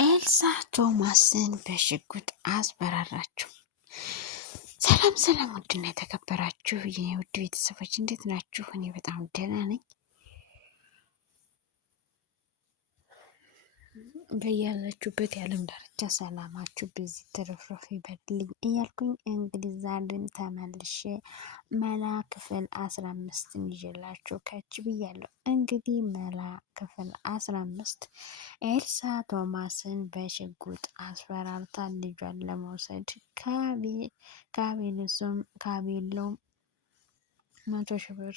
ኤልሳ ቶማስን በሽጉጥ አስፈራራችው። ሰላም ሰላም! ውድና የተከበራችሁ የኔ ውድ ቤተሰቦች እንዴት ናችሁ? እኔ በጣም ደህና ነኝ። በያላችሁበት የዓለም ዳርቻ ሰላማችሁ በዚህ ትርፍርፍ ይበልልኝ እያልኩኝ እንግዲህ ዛሬም ተመልሼ መላ ክፍል 15ን ይዤላችሁ ከች ብያለሁ። እንግዲህ መላ ክፍል 15 ኤልሳ ቶማስን በሽጉጥ አስፈራርታ ልጇን ለመውሰድ ካቤሎም 100,000 ብር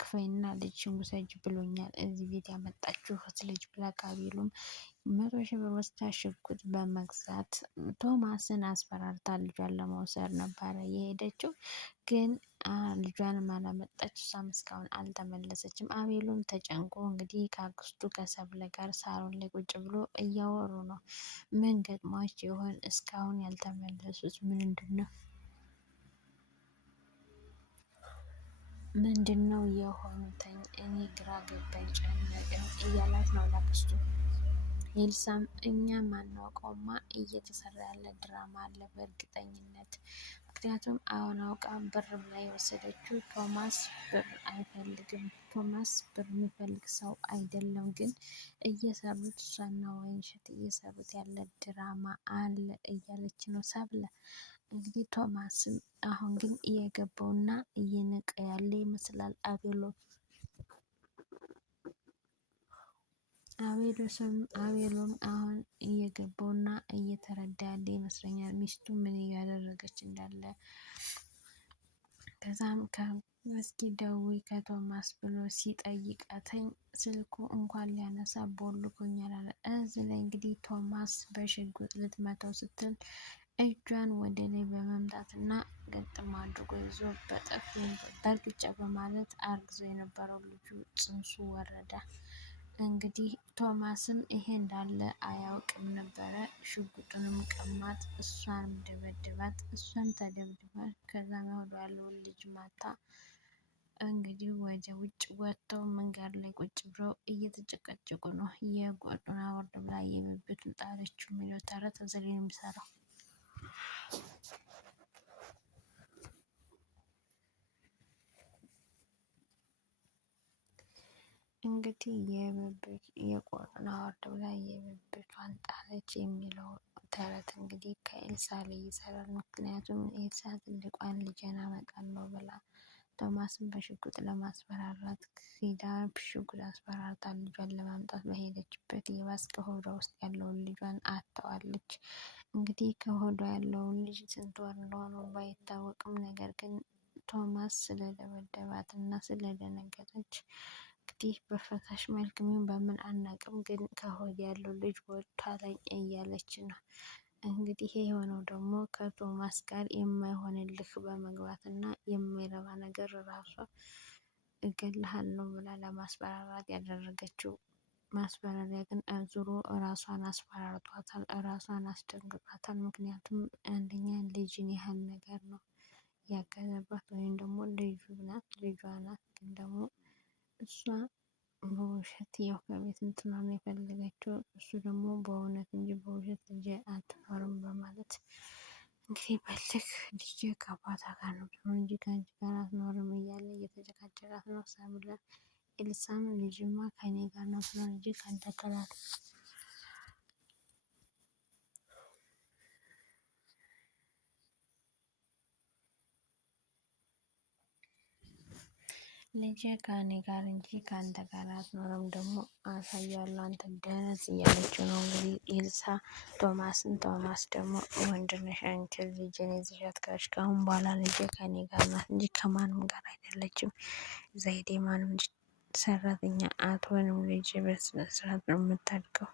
ክፈይና ልጅሽን ውሰጅ ብሎኛል። እዚህ ቤት ያመጣችሁት ልጅ ብላ ካቤሎም 100,000 ብር ወስዳ ሽጉጥ በመግዛት ቶማስን አስፈራርታ ልጇን ለመውሰድ ነበረ የሄደችው። ግን ልጇንም አላመጣች፣ እሷም እስካሁን አልተመለሰችም። አቤሎም ተጨንቆ እንግዲህ ከአክስቱ ከሰብለ ጋር ሳሎን ላይ ቁጭ ብሎ እያወሩ ነው። ምን ገጥሟቸው ይሆን እስካሁን ያልተመለሱት? ምንድነው የሆኑትኝ? እኔ ግራ ገባኝ ጨነቀኝ እያላት ነው ለአክስቱ። ኤልሳም እኛ ማናውቀውማ እየተሰራ ያለ ድራማ አለ በእርግጠኝነት። ምክንያቱም አሁን አውቃ ብር ብላ የወሰደችው ቶማስ ብር አይፈልግም። ቶማስ ብር የሚፈልግ ሰው አይደለም። ግን እየሰሩት እሷና ወይንሸት እየሰሩት ያለ ድራማ አለ እያለች ነው ሰብለ። እንግዲህ ቶማስም አሁን ግን እየገባውና እየነቀ ያለ ይመስላል። አቤሎም አሁን እየገባውና እየተረዳ ያለ ይመስለኛል ሚስቱ ምን እያደረገች እንዳለ። ከዛም ከመስኪ ደውይ ከቶማስ ብሎ ሲጠይቃተኝ ስልኩ እንኳን ሊያነሳ ቦልኮኛል አለ። እዚህ ላይ እንግዲህ ቶማስ በሽጉጥ ልትመታው ስትል እጇን ወደ ላይ በመምጣትና ገጥም አድርጎ ይዞ በጥፊ በርግጫ በማለት አርግዞ የነበረው ልጁ ጽንሱ ወረደ። እንግዲህ ቶማስም ይሄ እንዳለ አያውቅም ነበረ። ሽጉጡንም ቀማት፣ እሷንም ደበድባት፣ እሷም ተደብድባት። ከዛም ወደ ያለውን ልጅ ማታ። እንግዲህ ወደ ውጭ ወጥተው መንገድ ላይ ቁጭ ብለው እየተጨቀጨቁ ነው። የጓጡን አወርድ ብላ የብብቱን ጣለችው የሚለው ተረት እዚህ ላይ ነው የሚሰራው። እንግዲህ የቆጡን አወርድ ብላ የብብቷን ጣለች የሚለው ተረት እንግዲህ ከኤልሳ ላይ ይሰራል። ምክንያቱም ኤልሳ ትልቋን ልጄን አመጣለሁ ብላ ቶማስን በሽጉጥ ለማስፈራራት ሄዳ ሽጉጥ አስፈራርታ ልጇን ለማምጣት በሄደችበት የባስ ከሆዷ ውስጥ ያለውን ልጇን አጥተዋለች። እንግዲህ ከሆዷ ያለውን ልጅ ስንት ወር እንደሆነው ባይታወቅም ነገር ግን ቶማስ ስለደበደባት እና ስለደነገጠች እንግዲህ በፈሳሽ መልክ ምን በምን አናቅም፣ ግን ከሆድ ያለው ልጅ ወጥቷል እያለች ነው። እንግዲህ ይሄ የሆነው ደግሞ ከቶማስ ጋር የማይሆንልህ በመግባት እና የማይረባ ነገር ራሷ እገልሃለሁ ብላ ለማስፈራራት ያደረገችው ማስፈራሪያ ግን ዙሮ ራሷን አስፈራርቷታል፣ ራሷን አስደንግጧታል። ምክንያቱም አንደኛ ልጅን ያህል ነገር ነው ያገዘባት ወይም ደግሞ ልጇ ናት። ግን ደግሞ እሷ በውሸት ያው ከቤት እንድትኖር ነው የፈለገችው። እሱ ደግሞ በእውነት እንጂ በውሸት ልጄ አትኖርም በማለት እንግዲህ በልክ ልጄ ከአባቷ ጋር ነው ብሎ እንጂ ከአንቺ ጋር አትኖርም እያለ እየተጨቃጨቃት ነው። ሰብለ ኤልሳም ልጅማ ከኔ ጋር ነው ብሎ እንጂ ከአንተ ጋር ልጄ ከእኔ ጋር እንጂ ከአንተ ጋር አትኖርም፣ ደግሞ አሳያለሁ አንተ ደነዝ እያለችው ነው እንግዲህ ኤልሳ ቶማስን። ቶማስ ደግሞ ወንድነሽ አንቺ ልጄን ይዘሻት ከሄድሽ ከአሁን በኋላ ልጄ ከእኔ ጋር ናት እንጂ ከማንም ጋር አይደለችም። ዘይዴ ማንም ሰራተኛ አትሆንም። ልጄ በስነ ስርዓት ነው የምታድገው፣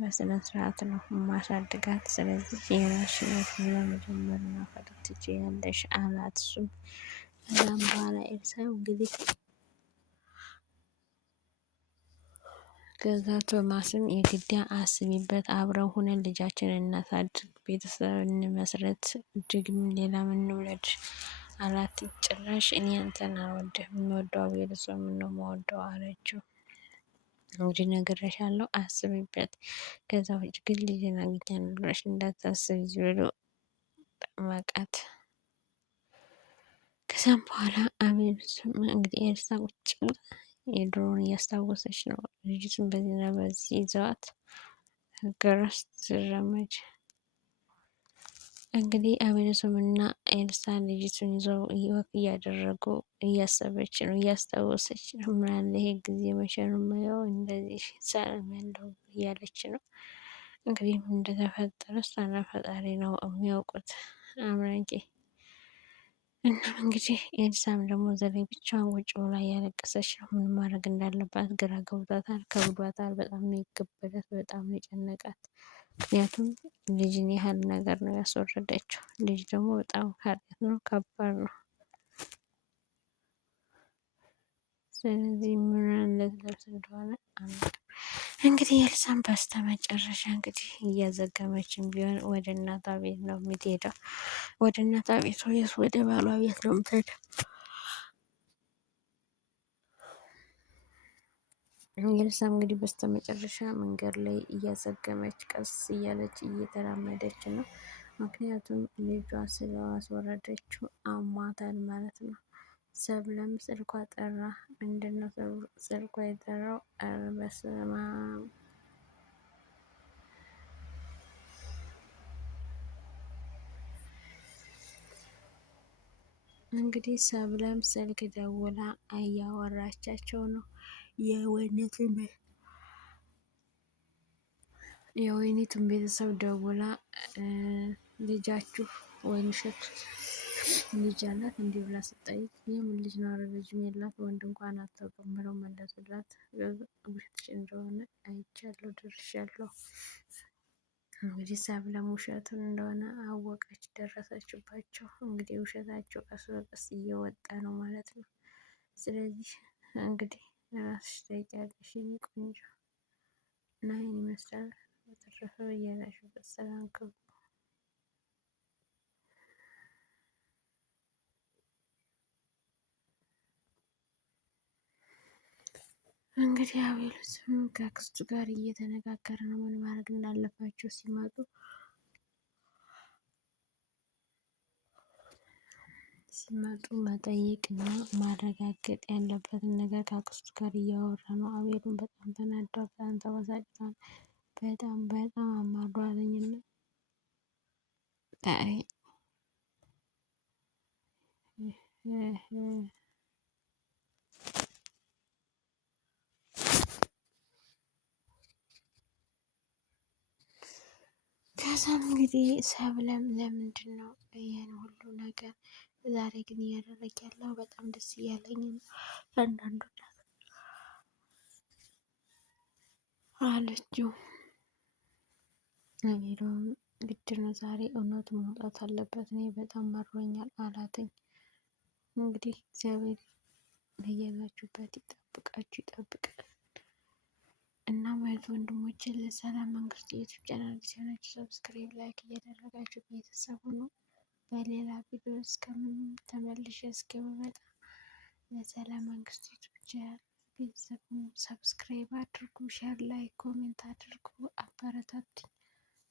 በስነ ስርዓት ነው ማሳድጋት። ስለዚህ የራስሽን ህይወት ለመጀመር መፈለግ ትችያለሽ አላት። እሱም ከዛም በኋላ ኤልሳ እንግዲህ ከዛ ቶማስም የግድ አስቢበት፣ አብረው ሁነን ልጃችንን እናሳድግ፣ ቤተሰብ እንመስረት፣ እጅግም ሌላ እንውለድ አላት። ጭራሽ እኔ አንተን አልወድህም፣ የምወደው ቤተሰብ ነው የምወደው አለችው። እንግዲህ ነግሬሻለሁ፣ አስቢበት። ከዛ ውጭ ግን ልጄን አግኝቻለሁ ብለሽ እንዳታስቢ ብሎ ጠመቃት። ከዛም በኋላ አቤል እንግዲህ ኤልሳ ቁጭ ብላ የድሮውን እያስታወሰች ነው። ልጅቱን በዚህና በዚህ ይዘዋት ገረስ ትራመድ። እንግዲህ አቤልስም እና ኤልሳ ልጅቱን ይዘው ወክ እያደረጉ እያሰበች ነው፣ እያስታወሰች ነው። ምናለ ይሄ ጊዜ መቼ ነው የማየው እንደዚህ ሰላም ያለው እያለች ነው። እንግዲህ እንደተፈጠረ እሷና ፈጣሪ ነው የሚያውቁት አምላኬ። እናም እንግዲህ ኤልሳም ደግሞ ዘላይ ብቻዋን ቁጭ ብላ እያለቀሰች ነው። ምን ማድረግ እንዳለባት ግራ ገብቷታል፣ ከብዷታል። በጣም ነው የከበዳት፣ በጣም ነው የጨነቃት። ምክንያቱም ልጅን ያህል ነገር ነው ያስወረደችው። ልጅ ደግሞ በጣም ኃጢአት ነው፣ ከባድ ነው። ስለዚህ ምን እንደደረስ እንደሆነ እንግዲህ ኤልሳም በስተመጨረሻ እንግዲህ እያዘገመችን ቢሆን ወደ እናቷ ቤት ነው የምትሄደው። ወደ እናቷ ቤት ወይስ ወደ ባሏ ቤት ነው የምትሄደው? ኤልሳም እንግዲህ በስተመጨረሻ መንገድ ላይ እያዘገመች ቀስ እያለች እየተራመደች ነው። ምክንያቱም ልጇ ስለዋስወረደችው አሟታል ማለት ነው። ሰብለም ስልኳ ጠራ። ምንድነው ስልኳ የጠራው? በስመ አብ እንግዲህ ሰብለም ስልክ ደውላ እያወራቻቸው ነው። የወይኒቱን ቤተሰብ ደውላ ልጃችሁ ወይንሸት ልጅ አላት እንዲህ ብላ ስጠይቅ የምን ልጅ ነው? ኧረ ልጅም የላት ወንድ እንኳን አታውቅም ብለው መለሱላት። ውሸትሽ እንደሆነ አይቻለሁ፣ ደርሻለሁ። እንግዲህ ሰብለም ውሸቱን እንደሆነ አወቀች፣ ደረሰችባቸው። እንግዲህ ውሸታቸው ቀስ በቀስ እየወጣ ነው ማለት ነው። ስለዚህ እንግዲህ ራስሽ ታውቂያለሽ የኔ ቆንጆ እና ይህን ይመስላል። በተረፈ በያላችሁበት ሰላም ግቡ። እንግዲህ አቤልም ከአክስቱ ጋር እየተነጋገረ ነው ምን ማድረግ እንዳለባቸው ሲመጡ መጠየቅ እና ማረጋገጥ ያለበትን ነገር ከአክስቱ ጋር እያወራ ነው። አቤልን በጣም ተናዷል፣ በጣም ተበሳጭቷል፣ በጣም አማሯልኝና ከዛም እንግዲህ ሰብለም ለምንድን ነው ይህን ሁሉ ነገር ዛሬ ግን እያደረግ ያለው? በጣም ደስ እያለኝ ነው አንዳንዱ አለችው። አቤሎም ግድ ነው ዛሬ እውነቱ መውጣት አለበት፣ እኔ በጣም መሮኛል አላትኝ። እንግዲህ እግዚአብሔር በያላችሁበት ይጠብቃችሁ፣ ይጠብቃል። እና ማለት ወንድሞቼ ለሰላም መንግስት ዩቲዩብ ቻናል ሲሆናችሁ ሰብስክራይብ፣ ላይክ እያደረጋችሁ ቤተሰቡ ነው። በሌላ ቪዲዮ ተመልሼ እስከምመጣ ለሰላም መንግስት ዩቲዩብ ቻናል ቤተሰቡ ሰብስክራይብ አድርጉ፣ ሼር፣ ላይክ፣ ኮሜንት አድርጉ፣ አበረታቱኝ።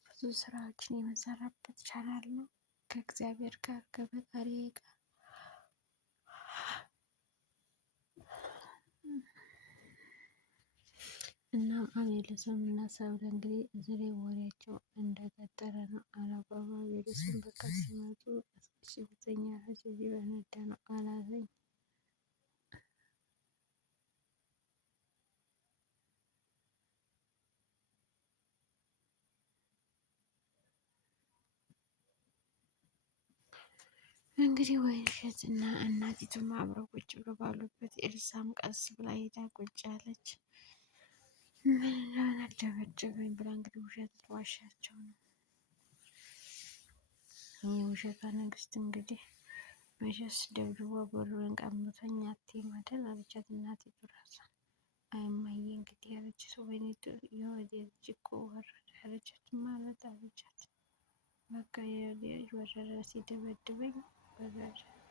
ብዙ ስራዎችን የምሰራበት ቻናል ነው ከእግዚአብሔር ጋር ከፈጣሪ ጋር እናም አቤልስም እና ሰብለ እንግዲህ እዚህ ላይ ወሬያቸው እንደቀጠለ ነው። አላባባ አቤልስም በቃ ሲመጡ ሽፍተኛ ህዝብ በነዳ ነው አላዘኝ። እንግዲህ ወይንሸት እና እናቲቱም አብረው ቁጭ ብለው ባሉበት ኤልሳም ቀስ ብላ ሄዳ ቁጭ አለች። ምን ለምን አልደበደበኝ ብላ እንግዲህ ውሸት ዋሻቸው ነው። የውሸቷ ንግስት እንግዲህ መቼስ ደብድቦ ብሩን ቀምቶኝ አትይም አይደል አለቻት። እናቲቱ ራሷ አይማዬ እንግዲህ ያለችት ወይኔቱ የወዴ ልጅ እኮ ወረደ ያለቻት ማለት አለቻት። በቃ የወዴ ልጅ ወረደ ሲደበድበኝ ወረደ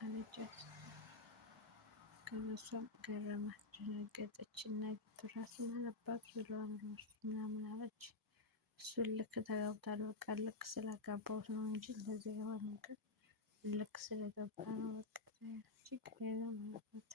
አለቻት። ከዛ እሷም ገረማት፣ ደነገጠች እና ራሱ ምን አባቱ ብለዋለሁ እሱ ምናምን አለች። እሱን ልክ ተጋብቷል፣ በቃ ልክ ስላጋባሁት ነው እንጂ እንደዚህ የሆነ ግን ልክ ስለገባ ነው በቃ ችግር የለም አልኳት።